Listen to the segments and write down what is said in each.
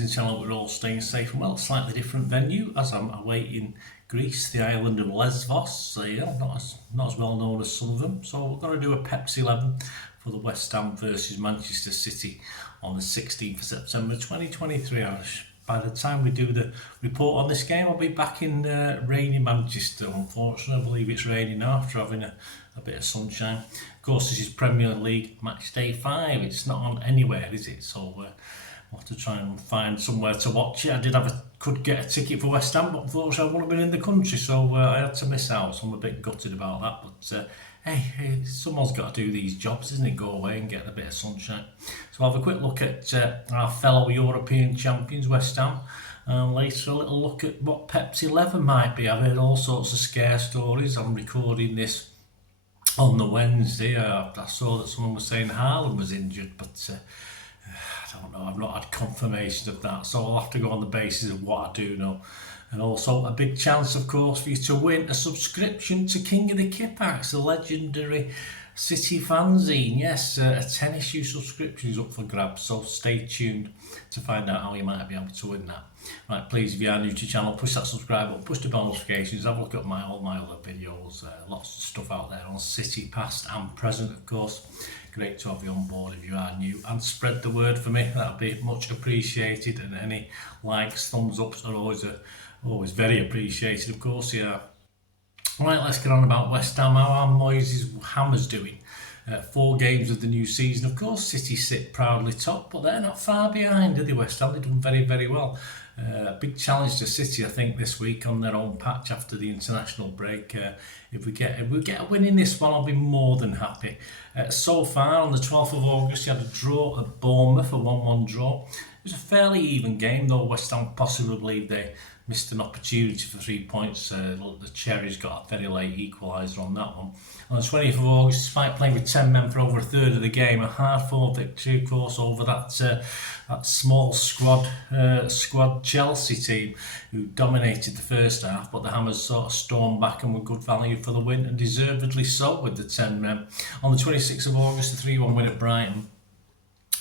in the channel. We're all staying safe and well. Slightly different venue as I'm awaiting Greece, the island of Lesbos. So, yeah, not as well known as some of them. So we're going to do a Pepsi 11 for the West Ham versus Manchester City on the 16th of September 2023. By the time we do the report on this game, I'll be back in rainy Manchester. Unfortunately, I believe it's raining now after having a bit of sunshine. Of course, this is Premier League match day 5. It's not on anywhere, is it? So we'll have to try and find somewhere to watch it. I could get a ticket for West Ham, but unfortunately I wouldn't have been in the country, so I had to miss out. So I'm a bit gutted about that. But hey, someone's got to do these jobs, isn't it? Go away and get a bit of sunshine. So I'll have a quick look at our fellow European champions, West Ham. And later a little look at what Pepsi 11 might be. I've heard all sorts of scare stories. I'm recording this on the Wednesday. I saw that someone was saying Haaland was injured, but I don't know. I've not had confirmation of that, so I'll have to go on the basis of what I do know. And also a big chance, of course, for you to win a subscription to King of the Kippax, the legendary City fanzine. Yes, a 10 issue subscription is up for grabs, so stay tuned to find out how you might be able to win that. Right, please, if you are new to the channel, push that subscribe button, push the bell notifications, have a look at all my other videos. Lots of stuff out there on City, past and present, of course. Great to have you on board if you are new, and spread the word for me. That'd be much appreciated, and any likes, thumbs ups are always very appreciated, of course. Yeah. Right, let's get on about West Ham. How are Moyes' Hammers doing? 4 games of the new season, of course. City sit proudly top, but they're not far behind, are they? West Ham, they've done very, very well. Big challenge to City, I think, this week on their own patch after the international break. If we get a win in this one, I'll be more than happy. So far, on the 12th of August, you had a draw at Bournemouth, a 1-1 draw. It was a fairly even game, though West Ham possibly believe they missed an opportunity for 3 points. The Cherries got a very late equaliser on that one. On the 20th of August, despite playing with 10 men for over a third of the game, a hard-fought victory, of course, over that small squad Chelsea team who dominated the first half, but the Hammers sort of stormed back and were good value for the win, and deservedly so with the 10 men. On the 26th of August, a 3-1 win at Brighton.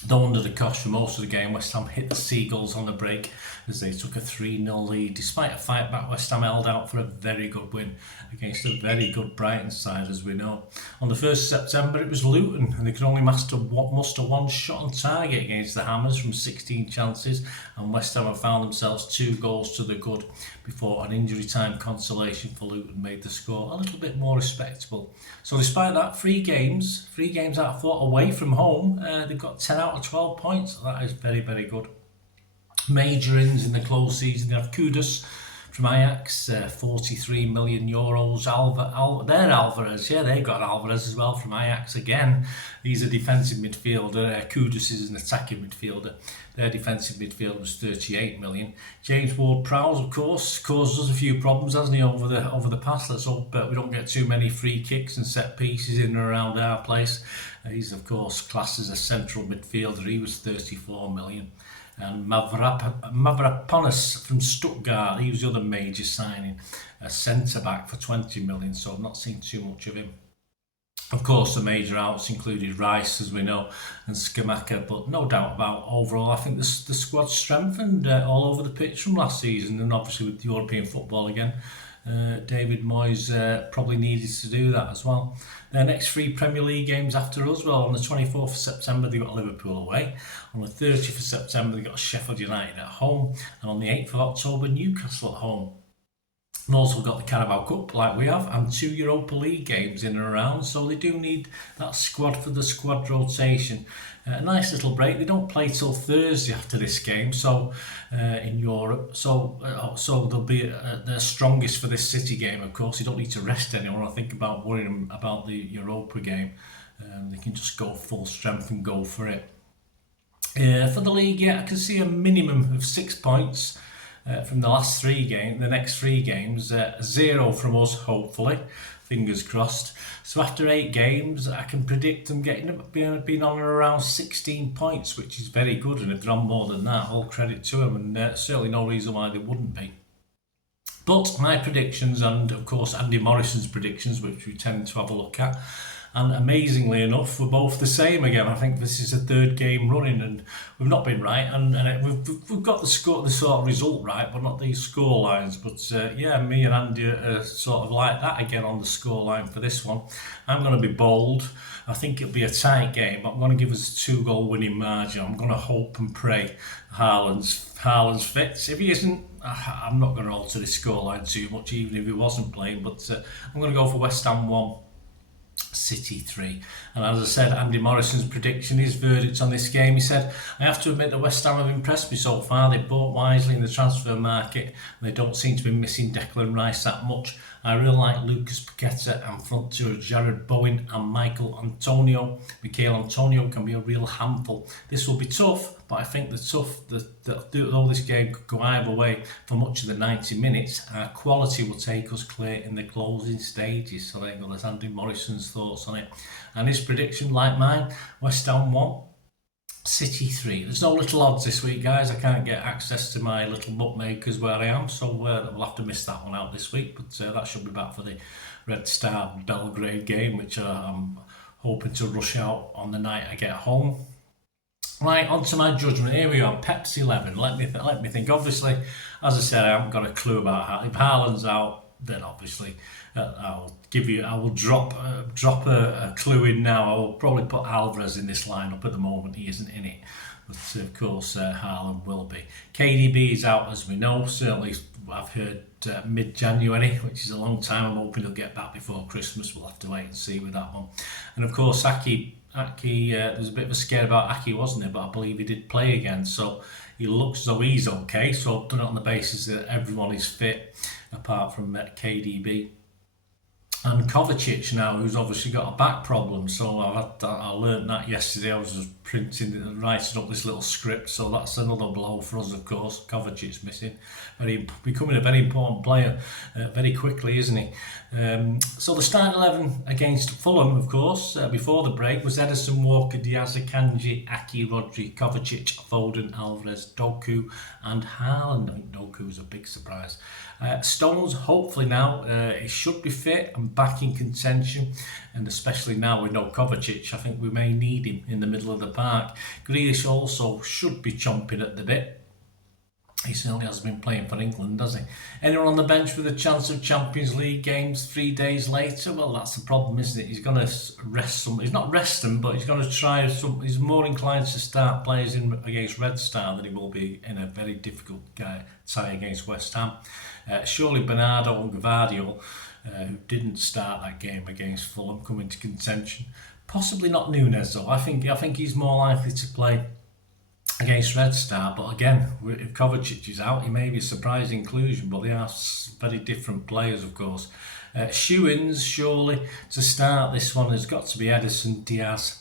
Though under the cosh for most of the game, West Ham hit the Seagulls on the break as they took a 3-0 lead. Despite a fight back, West Ham held out for a very good win against a very good Brighton side, as we know. On the 1st of September, it was Luton, and they could only muster 1 shot on target against the Hammers from 16 chances, and West Ham have found themselves 2 goals to the good before an injury time consolation for Luton made the score a little bit more respectable. So despite that, 3 games out of 4 away from home, they've got 10 out of 12 points. That is very, very good. Major ins in the close season. They have Kudus from Ajax, 43 million euros. They're Alvarez, yeah, they got Alvarez as well from Ajax again. He's a defensive midfielder. Kudus is an attacking midfielder. Their defensive midfielder was 38 million. James Ward-Prowse, of course, caused us a few problems, hasn't he, over the past. Let's hope we don't get too many free kicks and set pieces in and around our place. He's, of course, classed as a central midfielder. He was 34 million. And Mavropanos from Stuttgart, he was the other major signing, a centre-back for 20 million, so I've not seen too much of him. Of course, the major outs included Rice, as we know, and Scamacca, but no doubt about overall, I think the squad strengthened all over the pitch from last season, and obviously with European football again. David Moyes probably needed to do that as well. Their next 3 Premier League games after us, well, on the 24th of September they got Liverpool away, on the 30th of September they got Sheffield United at home, and on the 8th of October Newcastle at home. They've also got the Carabao Cup, like we have, and 2 Europa League games in and around, so they do need that squad for the squad rotation. A nice little break. They don't play till Thursday after this game, so in Europe, so they'll be their strongest for this City game. Of course, you don't need to rest anyone. I think about worrying about the Europa game. They can just go full strength and go for it. For the league, yeah, I can see a minimum of 6 points from the last 3 games. The next 3 games, 0 from us, hopefully. Fingers crossed. So after 8 games, I can predict them being on around 16 points, which is very good. And if they're on more than that, all credit to them, and certainly no reason why they wouldn't be. But my predictions, and of course Andy Morrison's predictions, which we tend to have a look at, And amazingly enough, we're both the same again. I think this is the third game running, and we've not been right. We've got the sort of result right, but not these score lines. But yeah, me and Andy are sort of like that again on the score line for this one. I'm going to be bold. I think it'll be a tight game. I'm going to give us a 2-goal winning margin. I'm going to hope and pray Haaland's fit. If he isn't, I'm not going to alter this scoreline too much, even if he wasn't playing. But I'm going to go for West Ham 1, City 3. And as I said, Andy Morrison's prediction, his verdict on this game, he said, I have to admit that West Ham have impressed me so far. They bought wisely in the transfer market, and they don't seem to be missing Declan Rice that much. I really like Lucas Paqueta, and front two Jared Bowen and Michael Antonio. Michael Antonio can be a real handful. This will be tough, but I think though this game could go either way for much of the 90 minutes, our quality will take us clear in the closing stages. So there you go, there's Andy Morrison's thoughts on it. And his prediction, like mine, West Ham 1, City 3. There's no little odds this week, guys. I can't get access to my little bookmakers where I am, so we'll have to miss that one out this week. But that should be back for the Red Star Belgrade game, which I'm hoping to rush out on the night I get home. Right, on to my judgment. Here we are, Pepsi 11. Let me think. Obviously, as I said, I haven't got a clue about how. If Haaland's out, then obviously I will drop a clue in now. I will probably put Alvarez in this lineup at the moment. He isn't in it, but of course Haaland will be. KDB is out, as we know. Certainly, I've heard mid-January, which is a long time. I'm hoping he'll get back before Christmas. We'll have to wait and see with that one. And of course, Aki, there was a bit of a scare about Aki, wasn't there? But I believe he did play again, so he looks as though he's okay. So I've done it on the basis that everyone is fit, apart from KDB. And Kovacic now, who's obviously got a back problem. So I learned that yesterday. I was just writing up this little script. So that's another blow for us, of course. Kovacic's missing. Becoming a very important player very quickly, isn't he? So the starting 11 against Fulham, of course, before the break, was Ederson, Walker, Diaz, Akanji, Aki, Rodri, Kovacic, Foden, Alvarez, Doku and Haaland. I think Doku was a big surprise. Stones, hopefully now, he should be fit and back in contention, and especially now with no Kovacic, I think we may need him in the middle of the park. Grealish also should be chomping at the bit. He certainly hasn't been playing for England, has he? Anyone on the bench with a chance of Champions League games 3 days later? Well, that's the problem, isn't it? He's going to rest some. He's not rest them, but he's going to try some. He's more inclined to start players against Red Star than he will be in a very difficult tie against West Ham. Surely Bernardo and Gvardiol, who didn't start that game against Fulham, come into contention. Possibly not Nunes though. I think he's more likely to play against Red Star, but again, if Kovacic is out, he may be a surprise inclusion, but they are very different players, of course. Shoe-ins, surely, to start this one, has got to be Ederson, Diaz,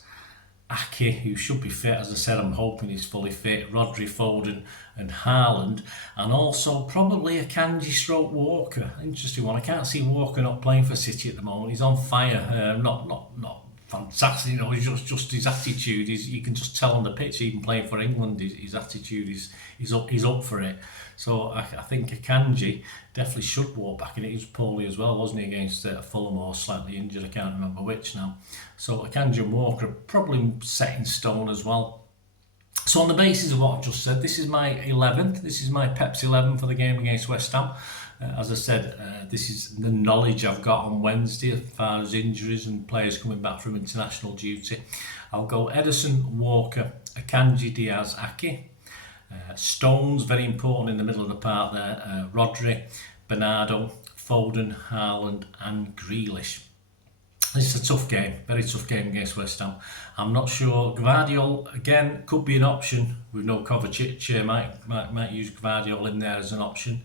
Aki, who should be fit. As I said, I'm hoping he's fully fit. Rodri, Foden and Haaland, and also probably Akanji / Walker. Interesting one. I can't see Walker not playing for City at the moment. He's on fire. Not fantastic, you know. He's just his attitude. You can just tell on the pitch, even playing for England, his attitude is up for it. So I think Akanji definitely should walk back in it. He was poorly as well, wasn't he, against Fulham, or slightly injured, I can't remember which now. So Akanji and Walker are probably set in stone as well. So on the basis of what I've just said, this is my 11th. This is my Pepsi 11 for the game against West Ham. As I said, this is the knowledge I've got on Wednesday as far as injuries and players coming back from international duty. I'll go Ederson, Walker, Akanji, Diaz, Aki. Stones, very important in the middle of the park there. Rodri, Bernardo, Foden, Haaland and Grealish. This is a tough game, very tough game against West Ham. I'm not sure. Gvardiol, again, could be an option with no Kovacic. Might use Gvardiol in there as an option.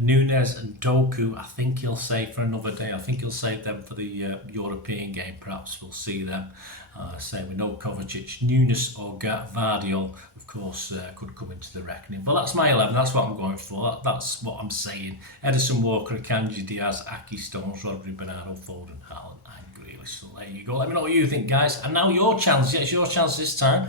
Nunes and Doku, I think he'll save for another day. I think he'll save them for the European game. Perhaps we'll see them. Say with no Kovacic, Nunes or Gvardiol, of course, could come into the reckoning. But that's my 11. That's what I'm going for. That's what I'm saying. Ederson, Walker, Akanji, Diaz, Aki, Stones, Rodri, Bernardo, Foden, Haaland and Grealish. So there you go. Let me know what you think, guys. And now your chance. Yeah, it's your chance this time.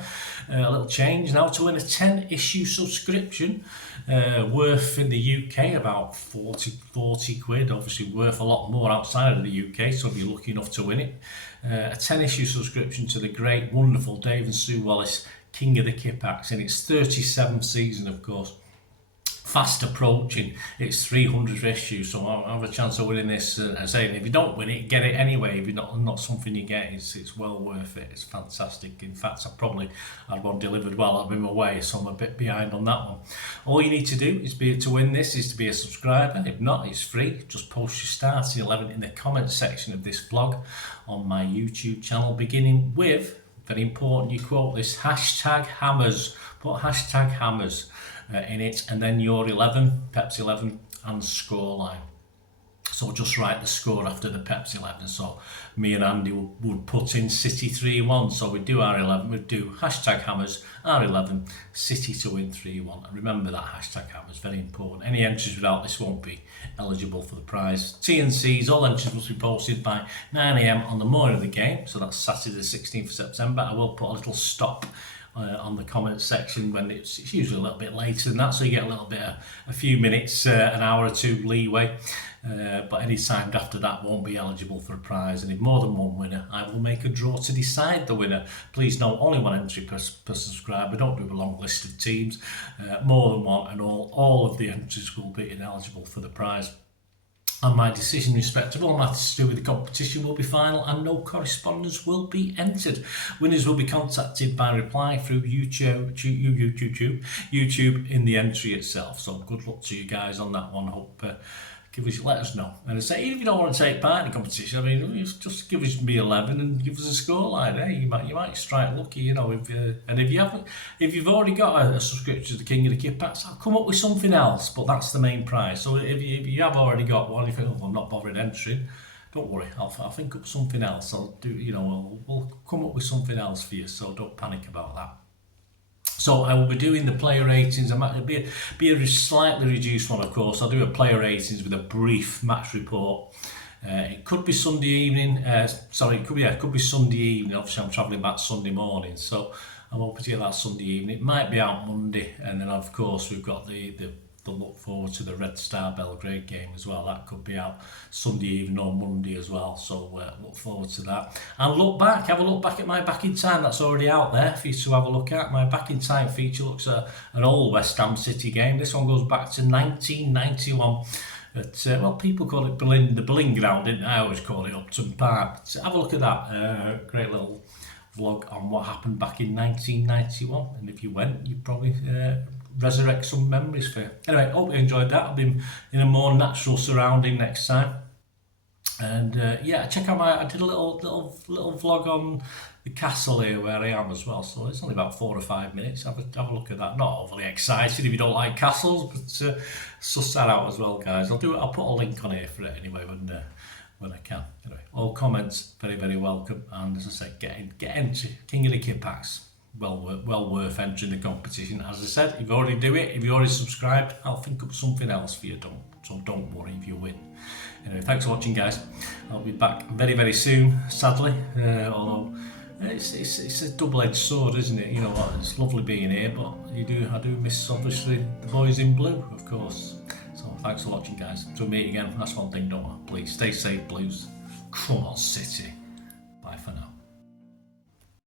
A little change now to win a 10-issue subscription worth in the UK about 40 quid. Obviously worth a lot more outside of the UK, so if you're lucky enough to win it. A 10-issue subscription to the great, wonderful Dave and Sue Wallace King of the Kippax in its 37th season, of course. Fast approaching its 300th issue, so I'll have a chance of winning this. And saying, if you don't win it, get it anyway. If you're not something you get, it's well worth it. It's fantastic. In fact, I had one delivered while I've been away, so I'm a bit behind on that one. All you need to do to win this is to be a subscriber. If not, it's free. Just post your starting 11 in the comments section of this vlog on my YouTube channel, beginning with, very important, you quote this, #Hammers. Put #Hammers in it, and then your 11, Pepsi 11, and scoreline. So just write the score after the Pepsi 11. So me and Andy would put in City 3-1. So we'd do our 11, we'd do #Hammers, R11, City to win 3-1. And remember that #Hammers, very important. Any entries without this won't be eligible for the prize. T&Cs, all entries must be posted by 9 AM on the morning of the game. So that's Saturday the 16th of September. I will put a little stop on the comments section when it's usually a little bit later than that, so you get a little bit a few minutes, an hour or two leeway, but any time after that won't be eligible for a prize. And if more than one winner, I will make a draw to decide the winner. Please note, only one entry per subscriber. Don't do a long list of teams, more than one, and all of the entries will be ineligible for the prize. And my decision in respect of all matters to do with the competition will be final, and no correspondence will be entered. Winners will be contacted by reply through YouTube in the entry itself. So good luck to you guys on that one. Hope let us know. And I say, even if you don't want to take part in the competition, I mean, just give us B11 and give us a scoreline. Eh? You might strike lucky, you know. If you've already got a subscription to the King of the Kippax, I'll come up with something else. But that's the main prize. So if you have already got one, if you think, I'm not bothered entering, don't worry. I'll think up something else. We'll come up with something else for you. So don't panic about that. So I will be doing the player ratings. It'll be a slightly reduced one, of course. I'll do a player ratings with a brief match report. It could be Sunday evening. It could be Sunday evening. Obviously, I'm travelling back Sunday morning, so I'm hoping to get that Sunday evening. It might be out Monday, and then of course we've got the look forward to the Red Star Belgrade game as well. That could be out Sunday evening or Monday as well, so look forward to that. And have a look back at my Back in Time. That's already out there for you to have a look at. My Back in Time feature looks at an old West Ham City game. This one goes back to 1991. But, people call it the Boleyn Ground, didn't they? I always call it Upton Park. So have a look at that. Great little vlog on what happened back in 1991. And if you went, you probably resurrect some memories for you. Anyway, hope you enjoyed that. I'll be in a more natural surrounding next time. And check out I did a little vlog on the castle here where I am as well. So it's only about 4 or 5 minutes. Have a look at that. Not overly excited if you don't like castles, but suss that out as well, guys. I'll put a link on here for it anyway when I can. Anyway, all comments very, very welcome. And as I said, get into King of the Kippax. Well worth entering the competition. As I said, if you already do it, if you already subscribed, I'll think up something else for you. Don't worry if you win. Anyway, thanks for watching, guys. I'll be back very, very soon, sadly. Although it's a double-edged sword, isn't it? You know what? It's lovely being here, but I do miss obviously the boys in blue, of course. So thanks for watching, guys. Till we meet again. That's one thing, don't I? Please stay safe, Blues. Come on, City.